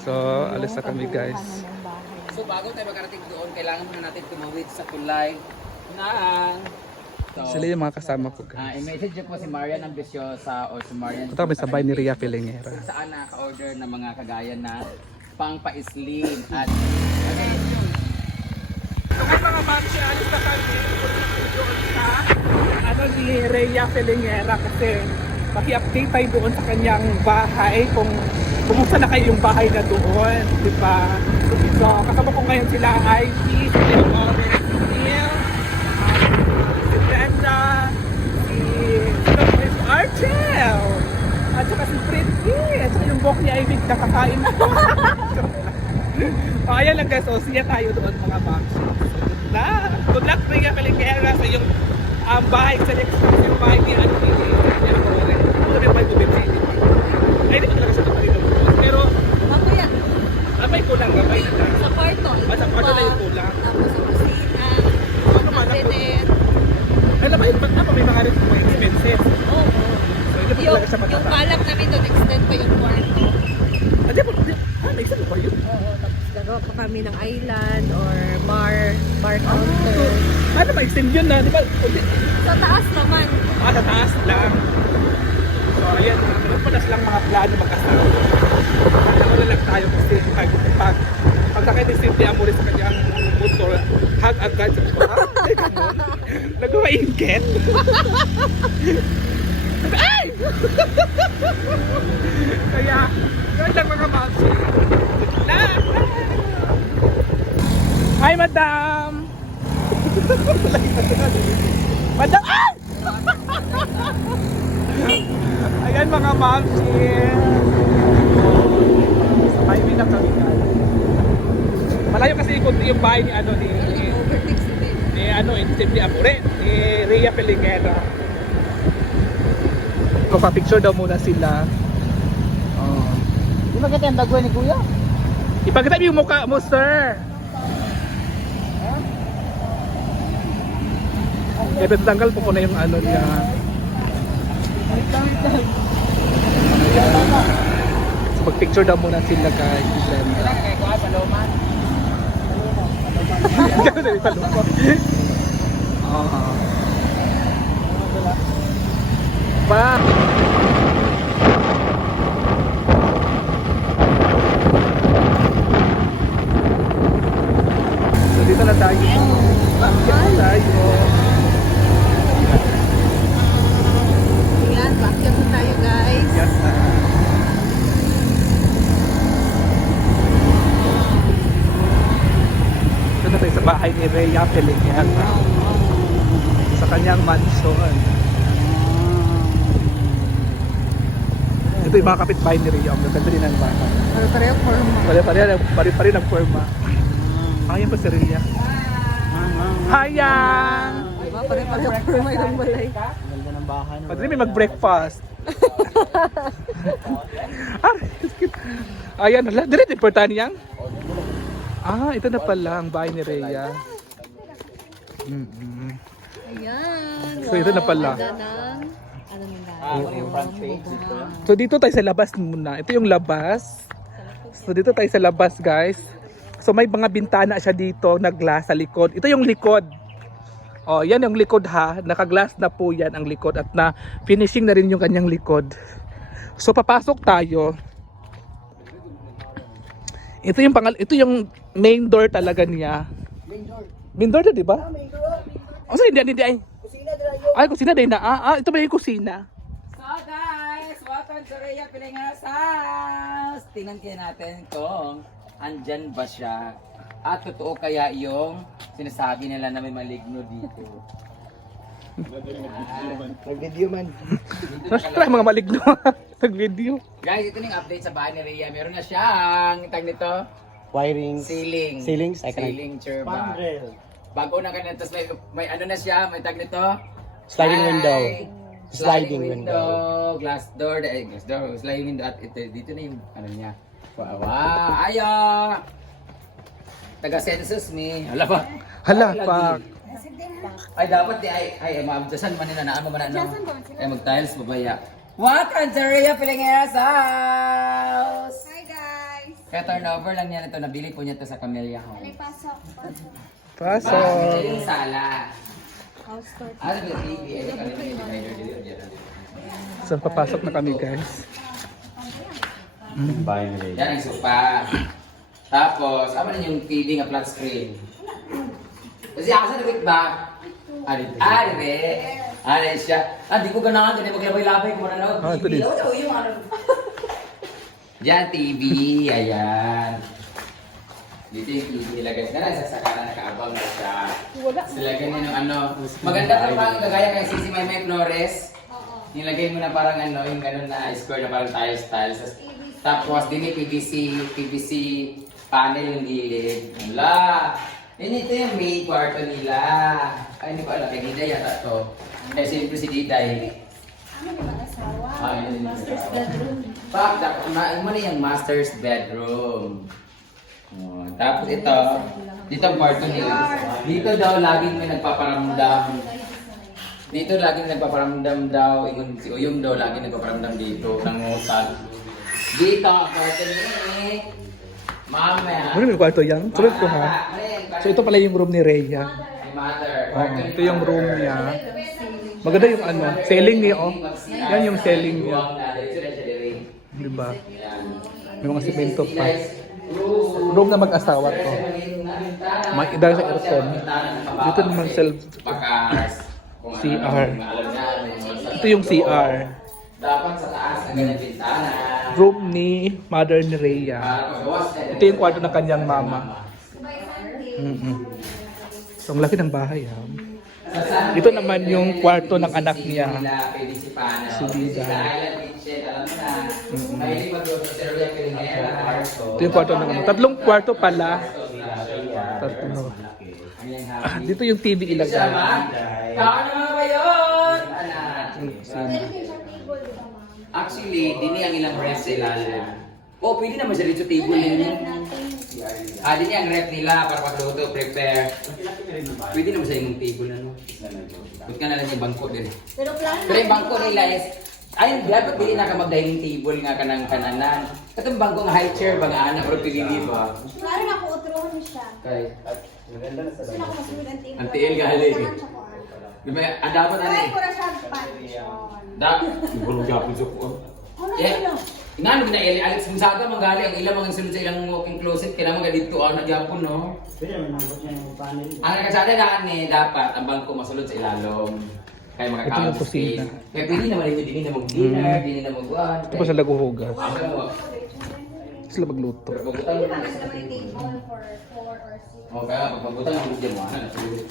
So, alis na kami guys. So bago tayo makarating doon, kailangan muna natin tumawid sa tulay ng... Sila yung mga kasama ko guys. I-message niyo po si Marian Ambiciosa o si Marian... Ito kami sabay ni Ria Filingera. Saan naka-order ng mga kagaya na pang-pa-slim at... Ay mga mansi, alis na kami. Doon sa ano ni Ria Filingera kasi paki-update tayo doon sa kanyang bahay kung kumusta na kayo yung bahay na doon, di ba? So, kasama ko ngayon sila ay si Leonore, si Neil, si Brenda, si Archel, at saka si Pretty, at saka yung buhok niya ay nakakain na. O, ayan lang guys, so siya tayo doon mga box. Good luck Ria Filingera sa yung bahay sa next yung bahay ni ano ni Leonore. Ano na may bumili? Ay, hindi ko talaga siya kapalito. Pero, Ako yan. may kulang ba? May Sa kwarto. sa kwarto na yung kulang. Tapos sa kusina. Ano man ako? Antenet. Alam mo, ako may mga rin mga expenses. Oo. So, hindi pa Yung talaga siya matata. balak namin doon, extend pa yung kwarto. Hindi po, may isa ba yun? Oo. Tapos gagawa pa kami ng island or bar counter. Ano ba, extend yun na, di ba? Sa taas naman. Sa taas lang. So, ayan, panas lang mga plano magkasama. Ano na lang tayo kasi pag nakita-stay amore sa kanyang motor, hug agad sa ko, ha? Nagmaingkit. Ay! Kaya, yun lang mga mamsi. Hi, madam! Madam! Ay! Ayan mga mamsi. Sa highway na kami guys. Malayo kasi ikunti yung bahay ni ano ni Overtake si Ben. ni Amore, ni Ria Filingera. Picture daw muna sila. Oh. Di ba kita yung dagwan ni Kuya? Ipakita mo yung mukha mo, sir. Ito tanggal po ko na yung ano niya. So, pag-picture daw muna sila guys. Kailangan kayo kuha sa Loman. Gano'n na palumpo. Oo. Pa! So, dito na tayo. Dito na tayo. Ayan, bakit po tayo guys. Yes, ito na tayo sa bahay ni Ria Filingera. Sa kanyang mansion. Ito yung mga kapitbahay ni Ria. Ang ganda din ang bahay. Pare-pareho forma. Pare-pare ng forma. Ayan pa si Ria. Hayang! Diba? Pare-pareho forma yung balay. Ganda ng bahay. Pwede may mag-breakfast. Ayan, direct importante yan. Ito na pala ang bahay ni Rhea. Ayan. So, ito na pala. Ganda ng, ano nila? Yung front page dito. So dito tayo sa labas muna. Ito yung labas. So dito tayo sa labas guys. So may mga bintana siya dito na glass sa likod. Ito yung likod. Oh, yan yung likod ha. Naka-glass na po yan ang likod at na finishing na rin yung kanyang likod. So papasok tayo. Ito yung main door talaga niya. Main door na, di ba? Oh, so hindi ay. Kusina dira yo. Ay, kusina din na. Ito ba yung kusina? So guys, welcome to Ria Filingera's house. Tingnan kaya natin kung andyan ba siya. At totoo kaya yung sinasabi nila na may maligno dito. Nag-video man. Tara mga maligno. Nag-video. Guys, ito na yung update sa bahay ni Ria. Meron na siyang tag nito, Wiring. ceiling. Ceilings? Ceiling chair ba? Handrail. Bago na ganito, tapos may ano na siya, may tag nito. Sliding window. Sliding window. Glass door, sliding window at ito, dito na yung ano niya. Wow, ayo! Taga-census ni. Hala ba? Hala, pak. Ay, dapat di ay maabdasan man nila na ano man ano. Ay, mag-tiles, babaya. Welcome to Ria Filingera's house! Hi guys! Kaya turnover lang niya ito. Nabili po niya ito sa Camellia Home. Paso. Ito yung sala. House tour. Ano ba yung TV? So, papasok na kami, guys. Yan ang sopa. Tapos, ano na yung TV nga flat screen? Kasi ako sa nabit ba? Ari siya. Di ko ganahan. Ganyan maglabay-labay ko na Ah, ito din. yung ano. Diyan, TV. Ayan. Dito yung TV nila guys. Nala, sasaka na nakaabang na siya. Silagay niya ng ano. Maganda pa parang gagaya kay Sisi Maymay Flores. Nilagay mo na parang ano, yung gano'n na square na parang tiles. Tapos, din yung PVC panel yung gilid. Wala. Ito yung main kwarto nila. Ay, hindi ko alam. Kay Diday yata to. Kaya siyempre si Diday. Master's bedroom. Pak, dapat unahin mo na yung master's bedroom. Oh, tapos ito, dito ang kwarto nila. Dito daw laging may nagpaparamdam. Dito laging nagpaparamdam daw. Si Uyong daw laging nagpaparamdam dito. Nangutag. Dito, ang kwarto nila eh. Mama. Ano yung kwarto yan? Sulit ko ha. So, ito pala yung room ni Rhea. My mother. Ito yung room niya. Maganda yung ano, ceiling niya, oh. Yan yung ceiling niya. Diba? May mga simento pa. Room na mag-asawa to. Dahil sa aircon. Dito naman CR. Ito yung CR. Dapat sa taas ng ganyan bintana. Room ni mother ni Rhea. Ito yung kwarto ng kanyang mama. So, ang laki ng bahay ha. Ito naman yung kwarto ng anak niya. Si Diday. Ito yung kwarto ng ano. Tatlong kwarto pala. Tatlo. Dito yung TV ilagay. Kaon na mga bayon! Actually, dini ang ilang ref sa ilalim. Oh, pwede naman siya dito table ninyo. Dini ang ref nila para pagluto, prepare. Pwede naman siya yung table na no. Put ka na lang yung bangko din. Pero yung bangko nila is, ayun, dapat pili na ka mag-dining table nga ka ng kananan. Katong bangko nga high chair, bang anak, pero pili ba? Klaro na ko, utrohan mo siya. Kay, Gusto na ko masunod ang table. ang tiil galing. Diba, dapat ano Try eh. ko na siya pansyon. Ibulong gapon sa kuwan. Ano Eh, sila? inano na ili Alex Gonzaga magali ang ilang mga sulod sa ilang walk-in closet kaya mga dito na gyapon no. Ang nakasada na ni dapat ang bangko masulod sa ilalom. Kaya Ito makakaon yung sa space. kusina. Kaya pwede naman ito din na mag-dinner, din na mag-wan. Ito pa sa laguhugas. Ano mo? Sila magluto. Pero pagbutang mo. Mas naman yung table for 4 or 6. O kaya pag pagbutang mo diyan mo ana natulog.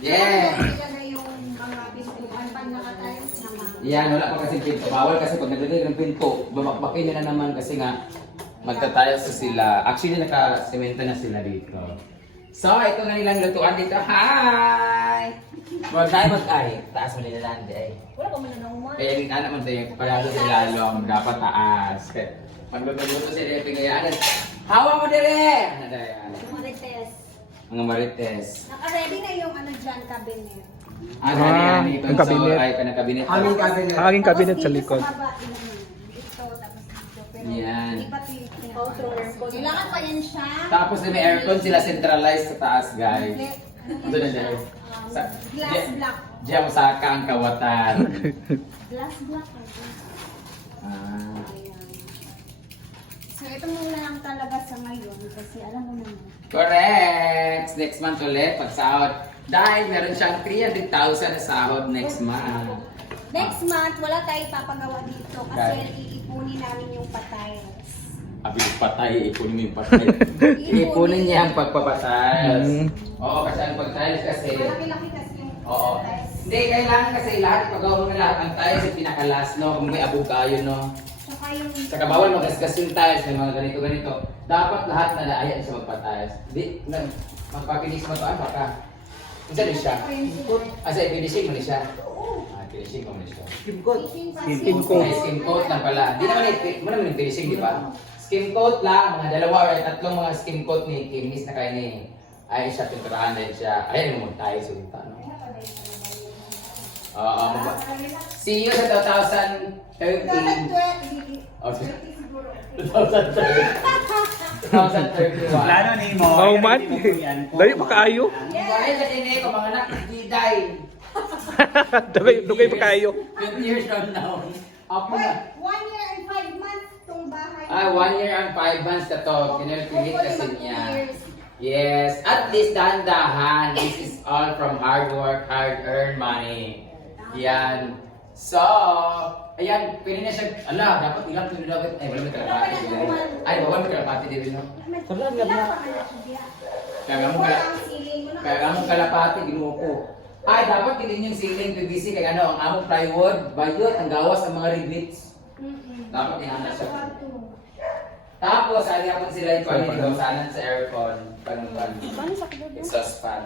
Yeah! Yeah. Sila na yung mga bistuan pag nakatiles naman. Yan, wala pa kasi pinto. Bawal kasi pag naglagay ng pinto, babakbakin nila naman kasi nga magtatayos sa sila. Actually, naka-semento na sila dito. So, ito na nilang lutuan dito. Hi! Mag-ay. Taas mo nila lang, ay. Wala ko man na naman. Kaya yung anak mo tayo, parado sa ilalong, dapat taas. Pag-luto sila yung pingayanan. Hawa mo dire! Ano dahil? Marites. Mga marites. Naka-ready na yung ano dyan, cabinet. Ito. yung cabinet. Ay, kabinet. Aking cabinet sa Tapos likod. dito sa baba, dito, tapos dito. Pero Yan. hindi pa kailangan pa yan siya. Tapos may aircon sila centralized sa taas, guys. Ito na dyan. Glass block. Diyan mo saka ang kawatan. Glass block. Ah. Ayan. So ito muna lang talaga sa ngayon kasi alam mo naman. Correct! Next month ulit, pag sahod. Dahil meron siyang 300,000 na sahod next month. Next month, wala tayong papagawa dito kasi Okay. iipunin namin yung patay. Abi, patay, ipunin mo yung patay. Ipunin niya ang pagpapatay. Oo, kasi ang pagtiles kasi... Malaki-laki kasi yung Oo. patay. Hindi, kailangan kasi lahat, pagawa mo na lahat ng tiles yung pinakalas, no? Kung may abog kayo, no? Saka yung... Saka bawal magasgas yung tiles, may mga ganito-ganito. Dapat lahat na naayan siya magpa-tiles. Di, magpapinis mo to, baka. Isa din siya. Asa, finishing mo ni siya. Finishing mo ni siya. Skin Ay, coat. skin coat lang pala. Di naman yung finishing, di ba? Skin coat lang, mga dalawa or tatlong mga skin coat ni Kimis na kaya ni ay siya pinturahan din siya. Ayan mo, tayo sulta, no? Oo. See you sa 2013. 2020. Oh, 2031. Plano ni mo. Oh, man. Layo pa kaayo. Dahil sa dinay ko mga anak, giday. Dugay pa kaayo. 20 years from now. Ako Wait, na. 1 year and 5 months itong bahay. Ay, 1 year and 5 months na to. Pinagpilit kasi niya. Yes, at least dahan-dahan. This is all from hard work, hard-earned money. Yan. So, ayan, pwede na siya, dapat ilang tuloy dapat, wala may kalapati dito. Ay, wala may kalapati dito, no? Kaya mong kalapati, ginuo ko. Ay, dapat kilin yung ceiling PVC kaya ano, ang among plywood, bayot, ang gawas ng mga rivets. Dapat inana siya. Tapos, ay dapat sila yung panigawasanan sa aircon. Panong exhaust fan.